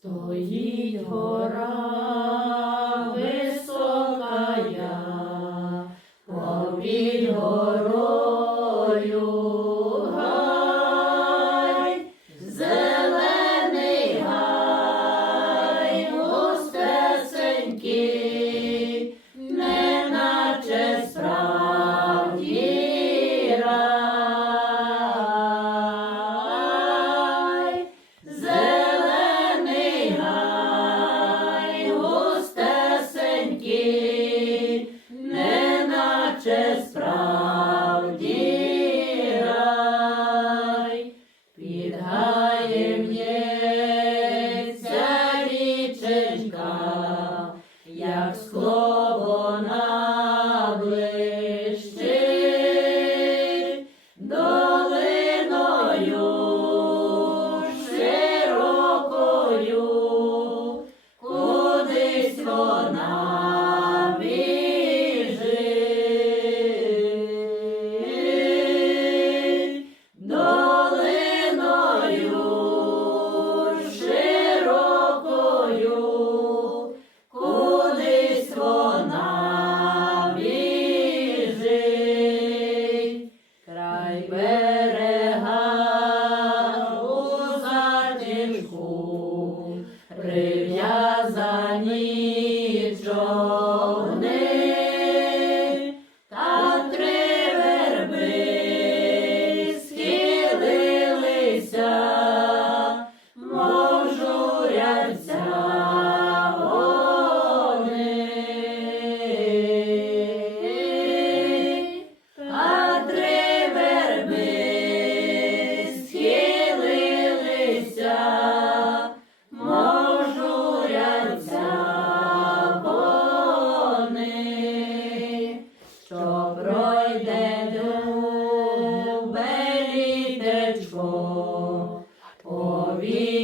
Стоїть гора високая, обіля. Israel. що пройде любе літечко, повір.